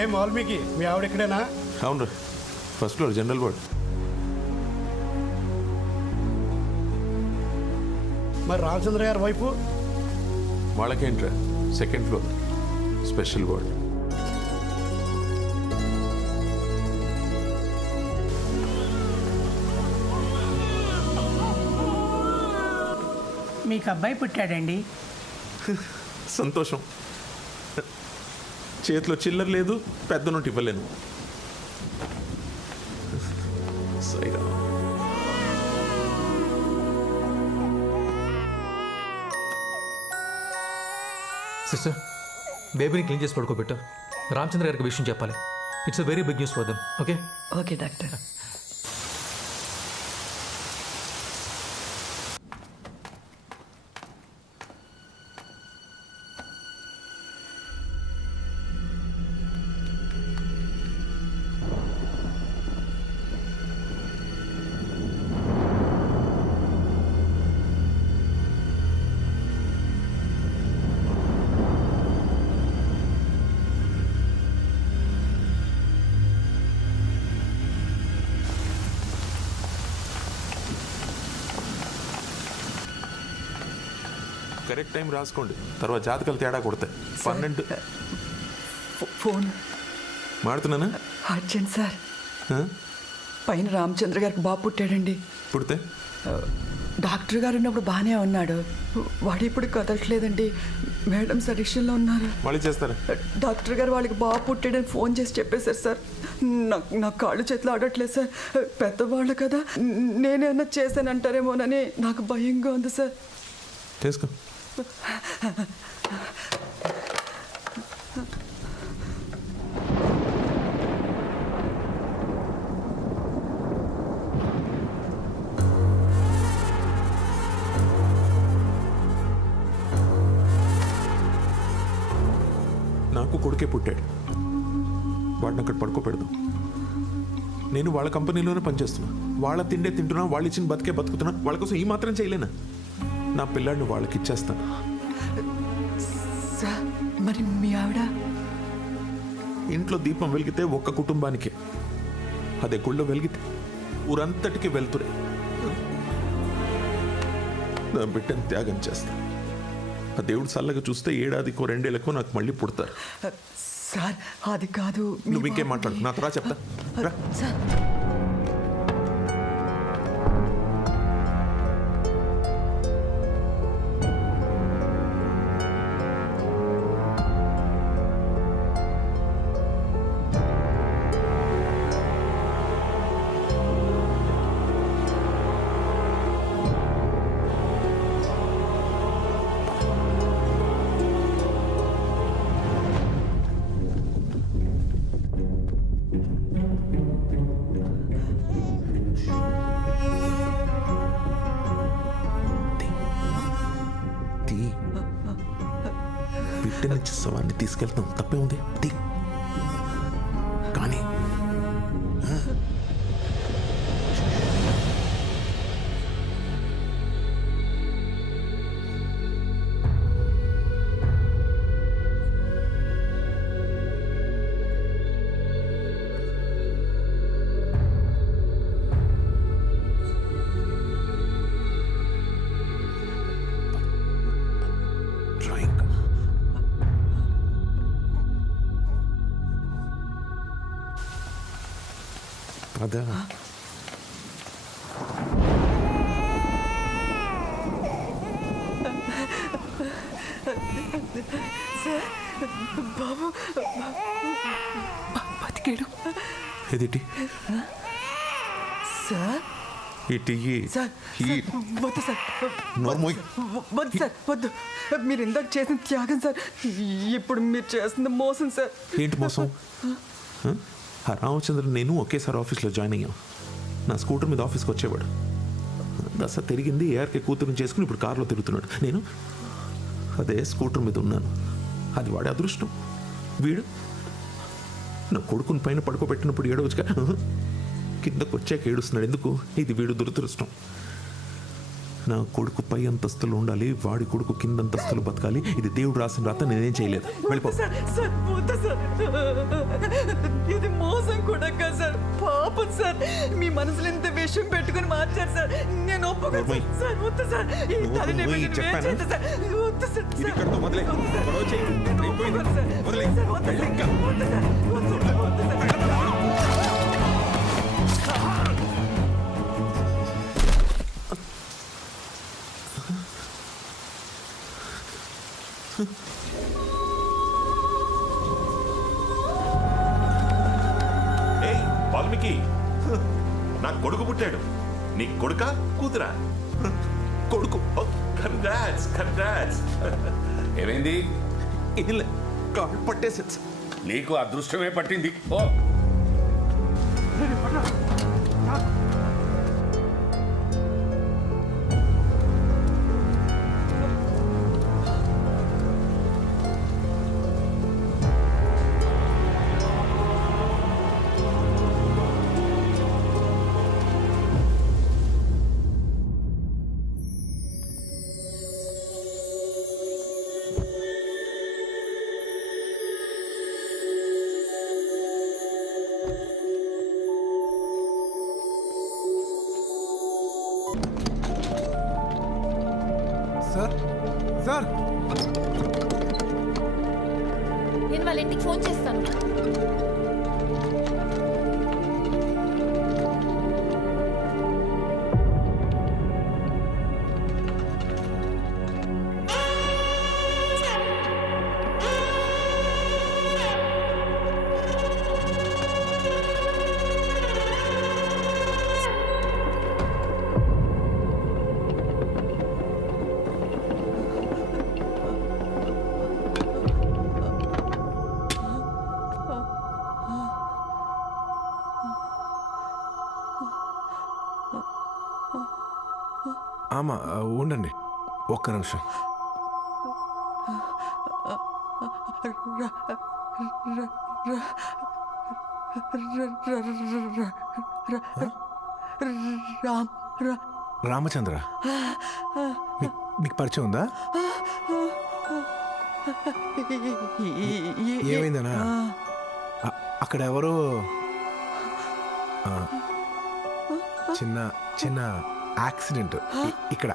ఏం వాల్మీకి మీ ఆవిడ ఇక్కడేనా? అవును, ఫస్ట్ ఫ్లోర్ జనరల్ వార్డ్. మరి రామచంద్ర గారి వైపు? వాళ్ళకేంట్రా, సెకండ్ ఫ్లోర్ స్పెషల్ వార్డ్. మీకు అబ్బాయి పుట్టాడండి. సంతోషం. చేతిలో చిల్లర లేదు, పెద్ద నోటి ఇవ్వలేను. సైరా సిస్టర్, బేబీని క్లీన్ చేసి పడుకోబెట్టు. రామచంద్ర గారికి విషయం చెప్పాలి. It's a very big news for them. Okay okay doctor. Correct time రాసుకోండి, తర్వాత జాతకాలు తేడా కొడతాయి. 12 ఫోన్ మాడుతున్నానా? Urgent sir. పైన రామచంద్ర గారికి బాబు పుట్టాడండి. పుడితే డాక్టర్ గారు ఉన్నప్పుడు బాగానే ఉన్నాడు. వాడు ఇప్పుడు కదలట్లేదండి. మేడం సరీక్షన్లో ఉన్నారు. మళ్ళీ చేస్తారా? డాక్టర్ గారు వాళ్ళకి బాబు పుట్టాడని ఫోన్ చేసి చెప్పేశారు సార్. నా కాళ్ళు చేతులు ఆడట్లేదు సార్. పెద్దవాళ్ళు కదా, నేనేమన్నా చేశానంటారేమోనని నాకు భయంగా ఉంది సార్. చేసుకో. నాకు కొడుకే పుట్టాడు. వాడిని అక్కడ పడుకోపెడదాం. నేను వాళ్ళ కంపెనీలోనే పనిచేస్తున్నా. వాళ్ళ తిండే తింటున్నా, వాళ్ళు ఇచ్చిన బతికే బతుకుతున్నా. వాళ్ళ కోసం ఈ మాత్రం చేయలేనా? నా పిల్లాడిని వాళ్ళకి ఇచ్చేస్తాను. సార్, మరి మీ ఆవిడ? ఇంట్లో దీపం వెలిగితే ఒక్క కుటుంబానికే, అదే గుళ్ళో వెలిగితే ఊరంతటికి వెళ్తురే. నా బిడ్డను త్యాగం చేస్తా. ఆ దేవుడు చల్లగా చూస్తే ఏడాదికో 2 ఏళ్ళకో నాకు మళ్ళీ పుడతారు. సార్ అది కాదు. నువ్వు ఇంకేం మాట్లాడు, నాకు రా చెప్తా. రా. సార్ బిడ్డ నుంచి శవాన్ని తీసుకెళ్తాం, తప్పే ఉంది. కానీ అదా బాబు బతికేడు. ఏదిటి సార్? ఇటీ సార్ వద్దు సార్, నోర్మోయ్. వద్దు సార్, వద్దు. మీరు ఇందాక చేసిన త్యాగం సార్, ఇప్పుడు మీరు చేసిన మోసం సార్. ఏంటి మోసం? ఆ రామచంద్ర నేను ఒకేసారి ఆఫీస్లో జాయిన్ అయ్యాం. నా స్కూటర్ మీద ఆఫీస్కి వచ్చేవాడు. దశ తిరిగింది, ఏఆర్కే కూతురుని చేసుకుని ఇప్పుడు కారులో తిరుగుతున్నాడు. నేను అదే స్కూటర్ మీద ఉన్నాను. అది వాడి అదృష్టం. వీడు నా కొడుకుని పైన పడుకోబెట్టినప్పుడు ఏడవచ్చుగా, కిందకు వచ్చాక ఏడుస్తున్నాడు. ఎందుకు? ఇది వీడు దురదృష్టం. నా కొడుకు పై అంతస్తులు ఉండాలి, వాడి కొడుకు కింద అంతస్తులు బతకాలి. ఇది దేవుడు రాసిన రాత, నేనేం చేయలేదు. వెళ్ళిపో. సార్ సార్ వద్దు సార్, ఇది మోసం కూడా కాదు సార్, పాపం సార్. మీ మనసులో ఇంత విషయం పెట్టుకుని మార్చారు సార్, నేను ఒప్పుకోను సార్. సార్ వద్దు సార్, ఈ తల్లి నేను ఏం చేయను సార్. వద్దు సార్, ఇది ఇక్కడితో మొదలై. గొడవ చేయకు. అయిపోయింది. వదిలేయ్. సార్ వద్దు సార్, ఇంకా. వద్దు సార్, వద్దు సార్, వద్దు సార్. ఏయ్ వాల్మీకి, నా కొడుకు పుట్టాడు. నీ కొడుక కూతురా? కొడుకు. Congrats congrats. ఏమైంది? ఇది కాళ్ళు పట్టేసేది సార్. నీకు అదృష్టమే పట్టింది. ఓ సార్ సార్ నేను వాళ్ళ ఇంటికి ఫోన్ చేస్తాను. ఆమా ఉండండి ఒక్క నిమిషం. రామచంద్ర మీకు పరిచయం ఉందా? ఏమైందనా? అక్కడ ఎవరో చిన్న చిన్న యాక్సిడెంట్ ఇక్కడ.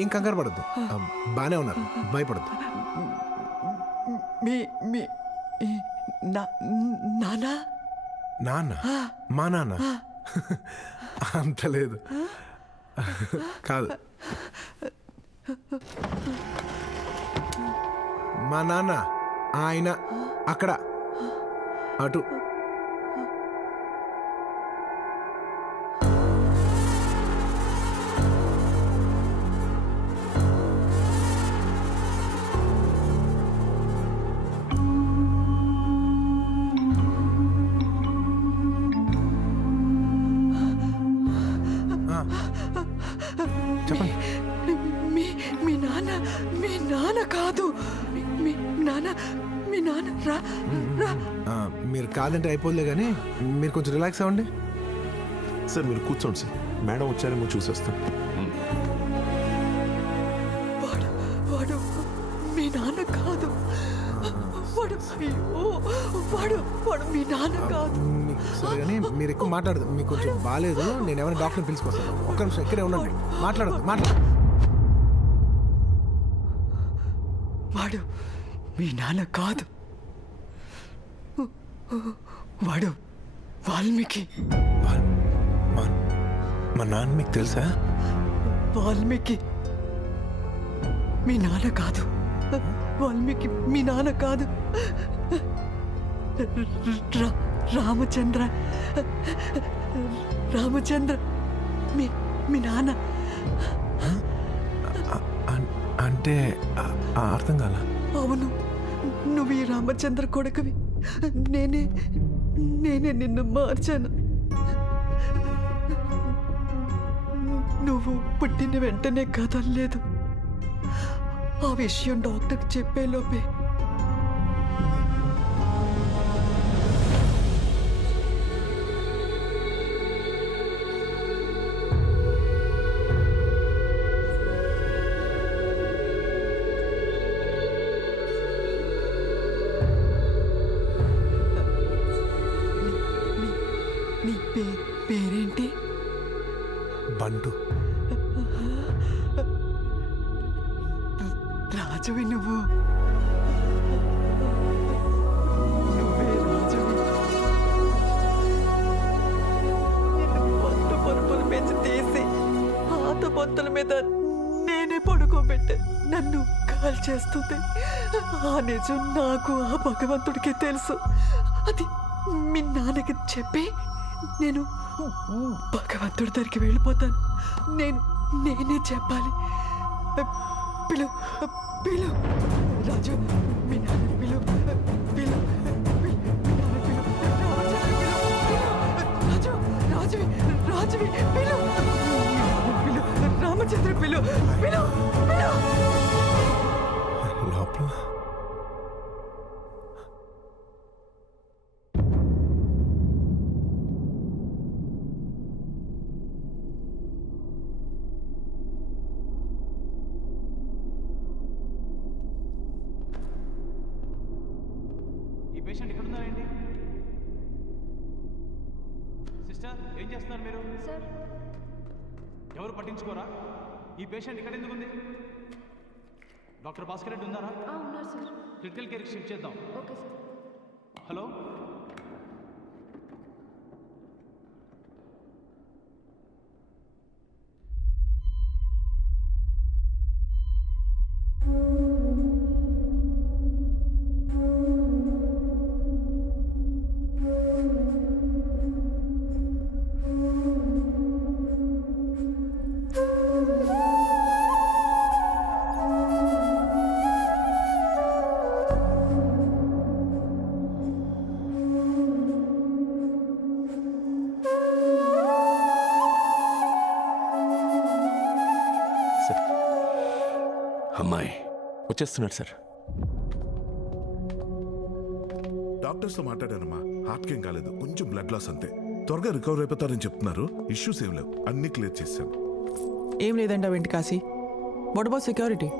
ఏం కంగారు పడద్దు, బాగానే ఉన్నారు, భయపడద్దు. మీ మీ నానా? నాన్న? మా నాన్న? అంత లేదు, కాదు. మా నాన్న ఆయన అక్కడ అటు. చెప్పండి. మీ నాన్న, మీ నాన్న కాదు, మీ నాన్న, మీ నాన్న. రా రా. మీరు కాదంటే అయిపోలే కానీ మీరు కొంచెం రిలాక్స్ అవ్వండి. సార్ మీరు కూర్చోండి సార్, మేడం వచ్చారేమో చూసేస్తాం. వాడు వాడు మీ నాన్న కాదు. వాడు అయ్యో, వాడు వాడు మీ నాన్న కాదు. సరే కానీ మీరు ఎక్కువ మాట్లాడదు, మీకు కొంచెం బాగాలేదు. నేను ఎవరైనా డాక్టర్ని పిలుచుకొస్తాను. ఒక్క నిమిషం ఇక్కడే ఉండండి. మాట్లాడదు. వాడు మీ నాన్న కాదు, వాడు వాల్మీకి. మా నాన్న మీకు తెలుసా? వాల్మీకి మీ నాన్న కాదు. వాల్మీకి మీ నాన్న కాదు. రామచంద్ర, రామచంద్ర మీ మీ నాన్న. అంటే అర్థం కాల. అవును, నువ్వు ఈ రామచంద్ర కొడుకువి. నేనే నేనే నిన్ను మార్చాను. నువ్వు పుట్టిన వెంటనే కదలలేదు. ఆ విషయం డాక్టర్కి చెప్పేలోపే పేరేంటి? బంటు. రాజువి నువ్వు. నువ్వే రాజువి. నిన్ను పొట్టు పొరుపుల పెంచి తీసి పాత బొంతల మీద నేనే పడుకోబెట్టే నన్ను కాల్ చేస్తుంది. ఆ నిజం నాకు ఆ భగవంతుడికి తెలుసు. అది మీ నాన్నకి చెప్పి నేను భగవంతుడి దగ్గరికి వెళ్ళిపోతాను. నేనే చెప్పాలి. పిలు పిలు రాజు, మీ నాన్న పిలు పిలు మీ నాన్న పిలు. రాజు రాజువి రాజువి పిలు పిలు రామచంద్ర పిలు పిలు పిలు. లోపల ఈ పేషెంట్ ఇక్కడ ఉన్నారండి. సిస్టర్ ఏం చేస్తున్నారు మీరు? సార్ ఎవరు పట్టించుకోరా? ఈ పేషెంట్ ఇక్కడ ఎందుకు ఉంది? డాక్టర్ భాస్కర్ రెడ్డి ఉన్నారా? ఉన్నారు సార్. క్రిటికల్ కేర్కి షిఫ్ట్ చేద్దాం. Okay sir. హలో, అమ్మాయి వచ్చేస్తున్నాడు సార్. డాక్టర్స్తో మాట్లాడానమ్మా, హార్ట్కి ఏం కాలేదు, కొంచెం బ్లడ్ లాస్ అంతే. త్వరగా రికవర్ అయిపోతారని చెప్తున్నారు. ఇష్యూస్ ఏం లేవు, అన్ని క్లియర్ చేశాను. ఏం లేదంట వెంటి కాశీ. What about security?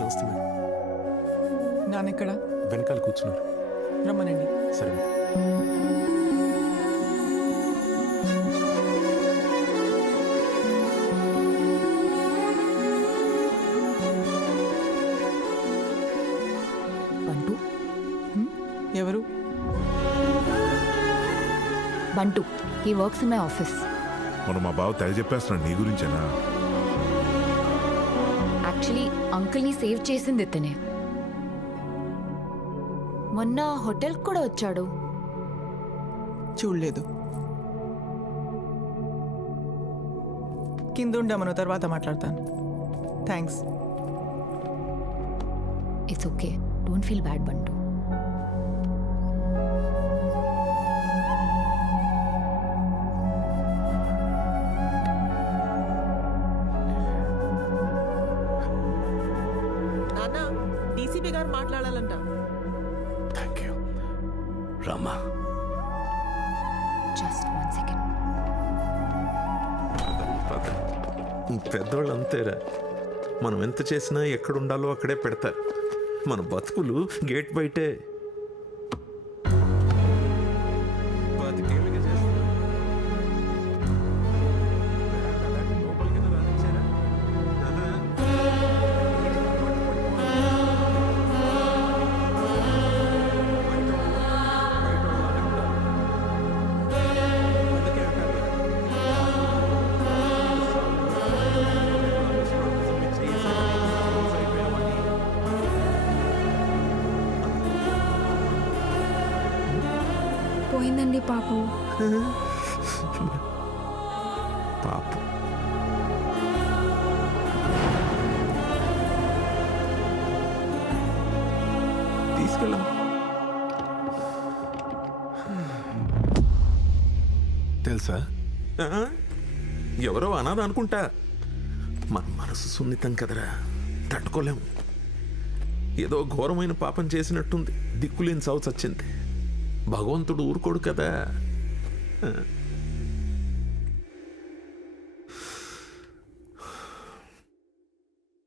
నమస్తే మేడం. నాన్నెక్కడ? వెనకాల కూర్చున్నారు. రమ్మనండి. సరే మేడం. బంటు ఎవరు? Bantu he works in my office. మొన్న మా బావ తెగ చెప్పేస్తున్నాడు నీ గురించేనా? యాక్చువల్లీ అంకుల్ని సేవ్ చేసింది ఇతనే. మొన్న హోటల్కి కూడా వచ్చాడు. చూడలేదు. కింద ఉండమను, తర్వాత మాట్లాడతాను. Thanks. It's okay, don't feel bad Bantu. నాన్న, డీసీపీ గారు మాట్లాడాలంట. Thank you Rama. Just 1 second. పెద్దవాళ్ళు అంతేరా, మనం ఎంత చేసినా ఎక్కడ ఉండాలో అక్కడే పెడతారు. మన బతుకులు గేట్ బయటే. పోయిందండి పాపం. పాపం. తీసుకెళ్ళం. తెలుసా? ఎవరో అనాథ అనుకుంటా. మన మనసు సున్నితం కదరా, తట్టుకోలేము. ఏదో ఘోరమైన పాపం చేసినట్టుంది. దిక్కులేని సావు చచ్చింది. భగవంతుడు ఊరుకోడు కదా.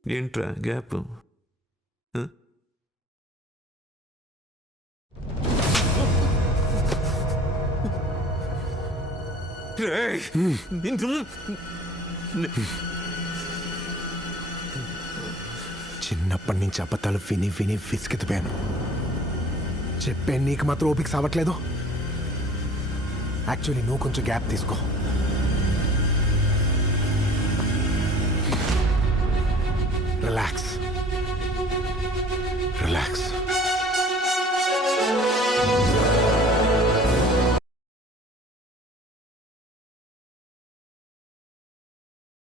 ఏంట్రా గ్యాప్? చిన్నప్పటి నుంచి అబద్ధాలు విని విని విసిగిపోయాను. చెప్పే నీకు మాత్రం ఓపిక సావట్లేదు. యాక్చువల్లీ నువ్వు కొంచెం గ్యాప్ తీసుకో.